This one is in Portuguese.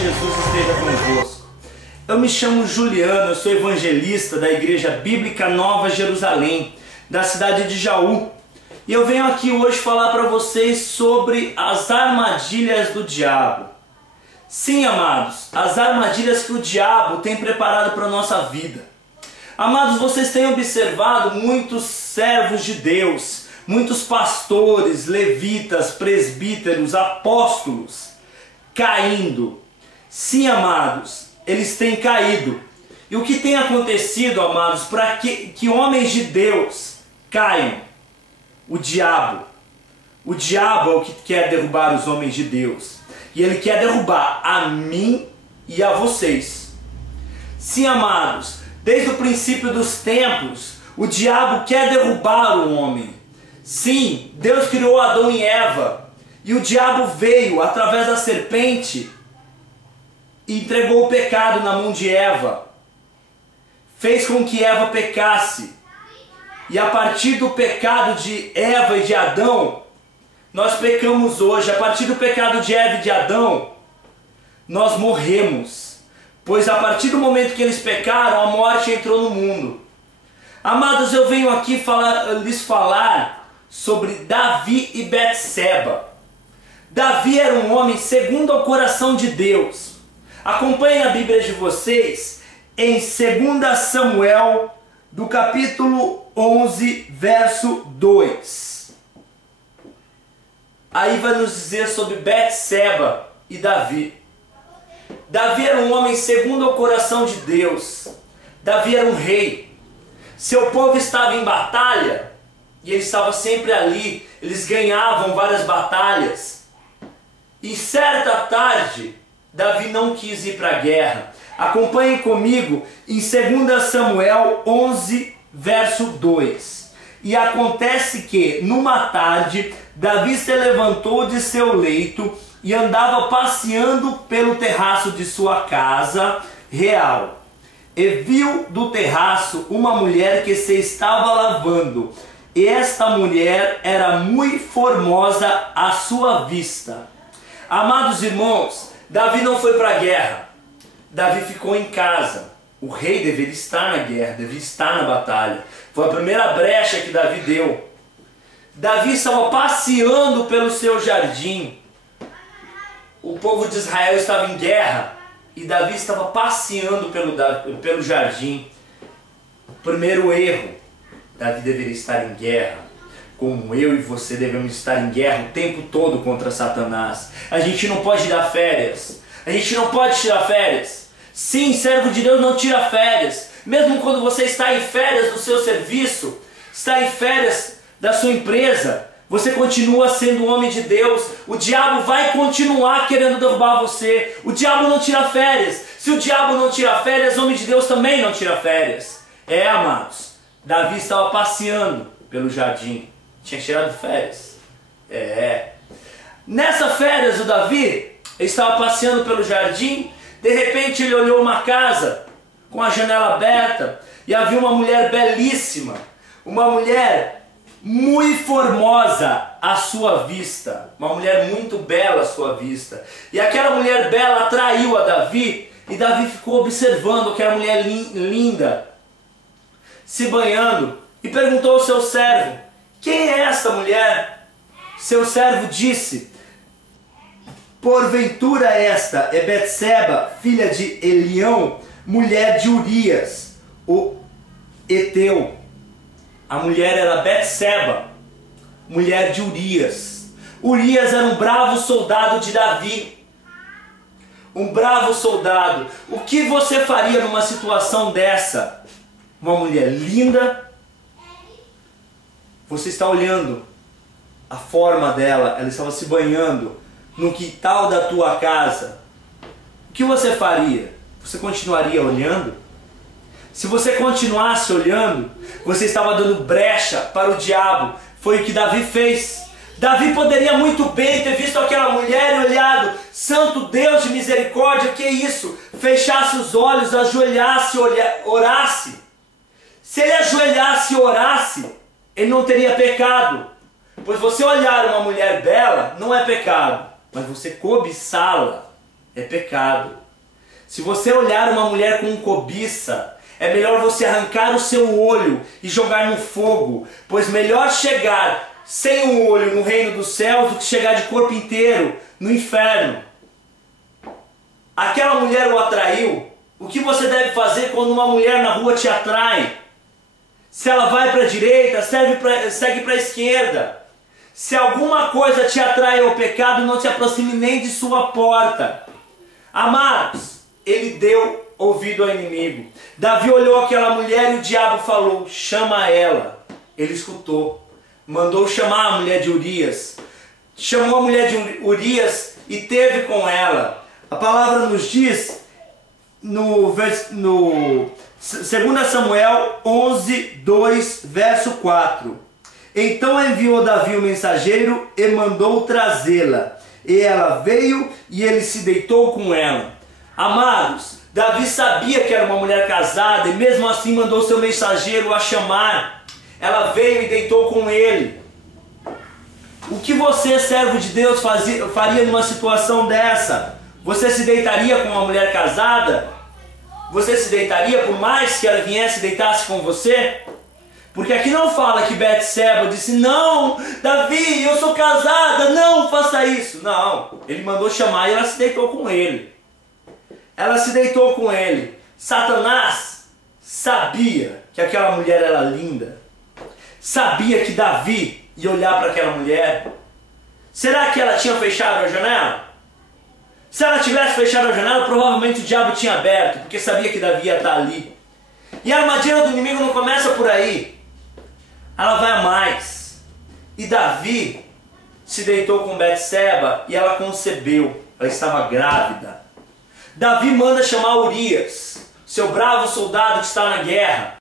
Jesus esteja convosco. Eu me chamo Juliano, eu sou evangelista da Igreja Bíblica Nova Jerusalém, da cidade de Jaú. E eu venho aqui hoje falar para vocês sobre as armadilhas do diabo. Sim, amados, as armadilhas que o diabo tem preparado para a nossa vida. Amados, vocês têm observado muitos servos de Deus, muitos pastores, levitas, presbíteros, apóstolos caindo. Sim, amados, eles têm caído. E o que tem acontecido, amados, para que homens de Deus caiam? O diabo. O diabo é o que quer derrubar os homens de Deus. E ele quer derrubar a mim e a vocês. Sim, amados, desde o princípio dos tempos, o diabo quer derrubar o homem. Sim, Deus criou Adão e Eva. E o diabo veio através da serpente e entregou o pecado na mão de Eva. Fez com que Eva pecasse. E a partir do pecado de Eva e de Adão, nós pecamos hoje. A partir do pecado de Eva e de Adão, nós morremos. Pois a partir do momento que eles pecaram, a morte entrou no mundo. Amados, eu venho aqui lhes falar sobre Davi e Betseba. Davi era um homem segundo o coração de Deus. Acompanhem a Bíblia de vocês em 2 Samuel, do capítulo 11, verso 2. Aí vai nos dizer sobre Betseba e Davi. Davi era um homem segundo o coração de Deus. Davi era um rei. Seu povo estava em batalha e ele estava sempre ali. Eles ganhavam várias batalhas. E certa tarde, Davi não quis ir para a guerra. Acompanhem comigo em 2 Samuel 11, verso 2. E acontece que, numa tarde, Davi se levantou de seu leito e andava passeando pelo terraço de sua casa real. E viu do terraço uma mulher que se estava lavando. E esta mulher era muito formosa à sua vista. Amados irmãos, Davi não foi para a guerra. Davi ficou em casa. O rei deveria estar na guerra, deveria estar na batalha. Foi a primeira brecha que Davi deu. Davi estava passeando pelo seu jardim. O povo de Israel estava em guerra e Davi estava passeando pelo jardim. Primeiro erro: Davi deveria estar em guerra. Como eu e você devemos estar em guerra o tempo todo contra Satanás. A gente não pode dar férias. A gente não pode tirar férias. Sim, servo de Deus não tira férias. Mesmo quando você está em férias do seu serviço, está em férias da sua empresa, você continua sendo um homem de Deus. O diabo vai continuar querendo derrubar você. O diabo não tira férias. Se o diabo não tira férias, o homem de Deus também não tira férias. É, amados, Davi estava passeando pelo jardim. Tinha tirado férias. Nessa férias, o Davi estava passeando pelo jardim. De repente ele olhou uma casa com a janela aberta e havia uma mulher belíssima, uma mulher muito formosa à sua vista, uma mulher muito bela à sua vista. E aquela mulher bela atraiu a Davi e Davi ficou observando aquela mulher linda se banhando e perguntou ao seu servo: quem é esta mulher? Seu servo disse: porventura esta é Betseba, filha de Elião, mulher de Urias, o Eteu. A mulher era Betseba, mulher de Urias. Urias era um bravo soldado de Davi. Um bravo soldado. O que você faria numa situação dessa? Uma mulher linda. Você está olhando a forma dela, ela estava se banhando no quintal da tua casa. O que você faria? Você continuaria olhando? Se você continuasse olhando, você estava dando brecha para o diabo. Foi o que Davi fez. Davi poderia muito bem ter visto aquela mulher e olhado: santo Deus de misericórdia, que isso? Fechasse os olhos, ajoelhasse, orasse. Se ele ajoelhasse e orasse, ele não teria pecado. Pois você olhar uma mulher bela não é pecado, mas você cobiçá-la é pecado. Se você olhar uma mulher com cobiça, é melhor você arrancar o seu olho e jogar no fogo, pois melhor chegar sem o olho no reino dos céus do que chegar de corpo inteiro no inferno. Aquela mulher o atraiu. O que você deve fazer quando uma mulher na rua te atrai? Se ela vai para a direita, segue para a esquerda. Se alguma coisa te atrai ao pecado, não se aproxime nem de sua porta. Amados, ele deu ouvido ao inimigo. Davi olhou aquela mulher e o diabo falou: chama ela. Ele escutou. Mandou chamar a mulher de Urias. Chamou a mulher de Urias e teve com ela. A palavra nos diz no 2 Samuel 11, 2, verso 4. Então enviou Davi o mensageiro e mandou trazê-la. E ela veio e ele se deitou com ela. Amados, Davi sabia que era uma mulher casada e mesmo assim mandou seu mensageiro a chamar. Ela veio e deitou com ele. O que você, servo de Deus, faria numa situação dessa? Você se deitaria com uma mulher casada? Você se deitaria por mais que ela viesse e deitasse com você? Porque aqui não fala que Betseba disse: não, Davi, eu sou casada, não faça isso. Não, ele mandou chamar e ela se deitou com ele. Ela se deitou com ele. Satanás sabia que aquela mulher era linda. Sabia que Davi ia olhar para aquela mulher. Será que ela tinha fechado a janela? Se ela tivesse fechado a janela, provavelmente o diabo tinha aberto, porque sabia que Davi ia estar ali. E a armadilha do inimigo não começa por aí. Ela vai a mais. E Davi se deitou com Betseba e ela concebeu. Ela estava grávida. Davi manda chamar Urias, seu bravo soldado que está na guerra.